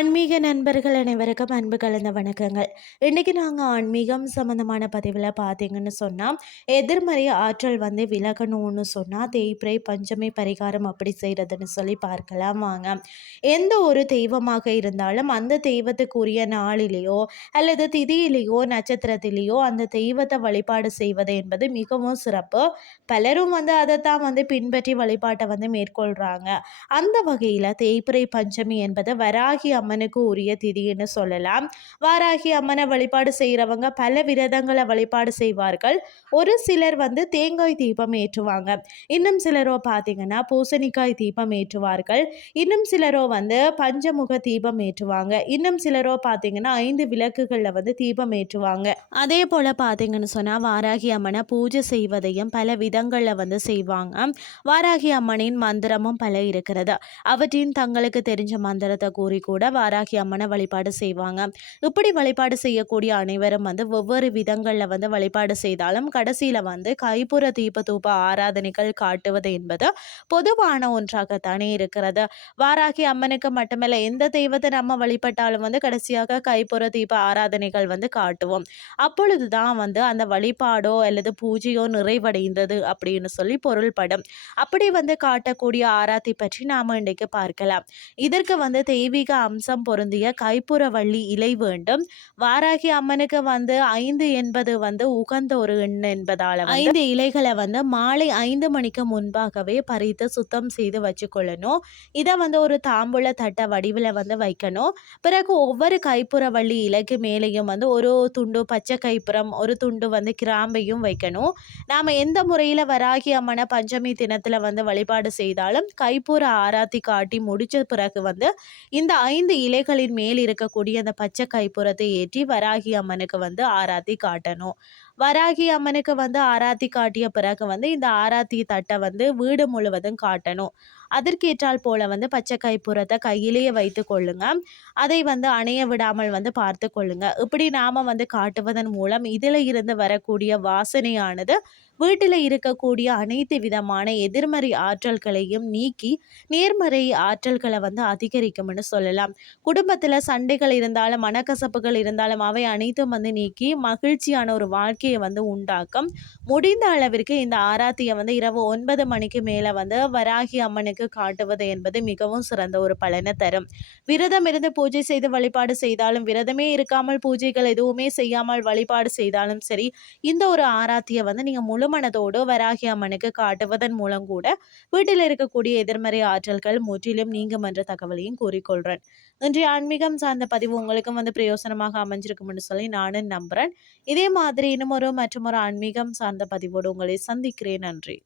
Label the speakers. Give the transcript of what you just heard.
Speaker 1: ஆன்மீக நண்பர்கள் அனைவருக்கும் அன்பு கலந்த வணக்கங்கள். இன்னைக்கு நாங்கள் ஆன்மீகம் சம்மந்தமான பதிவில் பார்த்தீங்கன்னு சொன்னால் எதிர்மறை ஆற்றல் வந்து விலகணும்னு சொன்னால் தேய்பிரை பஞ்சமி பரிகாரம் அப்படி செய்கிறதுன்னு சொல்லி பார்க்கலாம் வாங்க. எந்த ஒரு தெய்வமாக இருந்தாலும் அந்த தெய்வத்துக்குரிய நாளிலேயோ அல்லது திதியிலேயோ நட்சத்திரத்திலேயோ அந்த தெய்வத்தை வழிபாடு செய்வது என்பது மிகவும் சிறப்பு. பலரும் வந்து அதைத்தான் வந்து பின்பற்றி வழிபாட்டை வந்து மேற்கொள்கிறாங்க அந்த வகையில் தேய்பிரை பஞ்சமி என்பது வராகி அம்மனுக்கு உரிய திதின்னு சொல்லலாம். வாராகி அம்மனை வழிபாடு செய்கிறவங்க பல விரதங்களை வழிபாடு செய்வார்கள். ஒரு சிலர் வந்து தேங்காய் தீபம் ஏற்றுவாங்க. இன்னும் சிலரோ பார்த்தீங்கன்னா பூசணிக்காய் தீபம் ஏற்றுவார்கள். இன்னும் சிலரோ வந்து பஞ்சமுக தீபம் ஏற்றுவாங்க. இன்னும் சிலரோ பார்த்தீங்கன்னா ஐந்து விளக்குகளில் வந்து தீபம் ஏற்றுவாங்க. அதே போல் பார்த்தீங்கன்னு சொன்னால் வாராகி அம்மனை பூஜை செய்வதையும் பல விதங்களில் வந்து செய்வாங்க. வாராகி அம்மனின் மந்திரமும் பல இருக்கிறது. அவற்றின் தங்களுக்கு தெரிஞ்ச மந்திரத்தை கூறி கூட வாராகி அம்மனை வழிபாடு செய்வாங்க. இப்படி வழிபாடு செய்யக்கூடிய அனைவரும் வந்து ஒவ்வொரு விதங்களில் வந்து வழிபாடு செய்தாலும் கடைசியில் வந்து கைப்புற தீப தூப ஆராதனைகள் காட்டுவது என்பது பொதுவான ஒன்றாகத்தானே இருக்கிறது. வாராகி அம்மனுக்கு மட்டுமல்ல எந்த தெய்வத்தை நம்ம வழிபட்டாலும் வந்து கடைசியாக கைப்புற தீப ஆராதனைகள் வந்து காட்டுவோம். அப்பொழுது தான் வந்து அந்த வழிபாடோ அல்லது பூஜையோ நிறைவடைந்தது அப்படின்னு சொல்லி பொருள்படும். அப்படி வந்து காட்டக்கூடிய ஆராத்தி பற்றி நாம் இன்றைக்கு பார்க்கலாம். இதற்கு வந்து தெய்வீக அம்சம் பொருந்திய கைப்புறவள்ளி இலை வேண்டும். வாராகி அம்மனுக்கு வந்து ஐந்து என்பது வந்து உகந்த ஒரு எண் என்பதால் ஐந்து இலைகளை வந்து மாலை ஐந்து மணிக்கு முன்பாகவே பறித்து சுத்தம் செய்து வச்சுக்கொள்ளணும். இதை வந்து ஒரு தாம்பூல தட்ட வடிவில் வந்து வைக்கணும். பிறகு ஒவ்வொரு கைப்புறவள்ளி இலைக்கு மேலேயும் வந்து ஒரு துண்டு பச்சை கைப்புறம் ஒரு துண்டு வந்து கிராம்பையும் வைக்கணும். நாம் எந்த முறையில் வராகி அம்மனை பஞ்சமி தினத்தில் வந்து வழிபாடு செய்தாலும் கைப்புற ஆராத்தி காட்டி முடிச்ச பிறகு வந்து இந்த ஐந்து இலைகளின் மேல் இருக்கக்கூடிய அந்த பச்சை கைப்புறத்தை ஏற்றி வராகி அம்மனுக்கு வந்து ஆராத்தி காட்டணும். வராகி அம்மனுக்கு வந்து ஆராத்தி காட்டிய பிறகு வந்து இந்த ஆராத்தி தட்டை வந்து வீடு முழுவதும் காட்டணும். அதற்கேற்றால் போல வந்து பச்சை கைப்புறத்தை கையிலேயே வைத்து கொள்ளுங்க. அதை வந்து அணைய விடாமல் வந்து பார்த்து கொள்ளுங்க. இப்படி நாம வந்து காட்டுவதன் மூலம் இதில் இருந்து வரக்கூடிய வாசனையானது வீட்டில் இருக்கக்கூடிய அனைத்து விதமான எதிர்மறை ஆற்றல்களையும் நீக்கி நேர்மறை ஆற்றல்களை வந்து அதிகரிக்கும்னு சொல்லலாம். குடும்பத்தில் சண்டைகள் இருந்தாலும் மனக்கசப்புகள் இருந்தாலும் அவை அனைத்தும் வந்து நீக்கி மகிழ்ச்சியான ஒரு வாழ்க்கையை வந்து உண்டாக்கும். முடிந்த அளவிற்கு இந்த ஆராத்தியை வந்து இரவு ஒன்பது மணிக்கு மேலே வந்து வராகி அம்மனுக்கு காட்டுவது என்பது மிகவும் சிறந்த ஒரு பலனை தரும். விரதம் இருந்து பூஜை செய்து வழிபாடு செய்தாலும் விரதமே இருக்காமல் பூஜைகள் எதுவுமே செய்யாமல் வழிபாடு செய்தாலும் சரி இந்த ஒரு ஆராத்தியை வந்து நீங்கள் முழு மனதோடு வராகி அம்மனுக்கு காட்டுவதன் மூலம் கூட வீட்டில் இருக்கக்கூடிய எதிர்மறை ஆற்றல்கள் முற்றிலும் நீங்கும் என்ற தகவலையும் கூறிக்கொள்கிறேன் இன்றைய ஆன்மீகம் சார்ந்த பதிவு உங்களுக்கும் வந்து பிரயோசனமாக அமைஞ்சிருக்கும்னு சொல்லி நானும் நம்புகிறேன் இதே மாதிரி இன்னும் ஒரு மற்றும் ஒரு ஆன்மீகம் சார்ந்த பதிவோடு உங்களை சந்திக்கிறேன். நன்றி.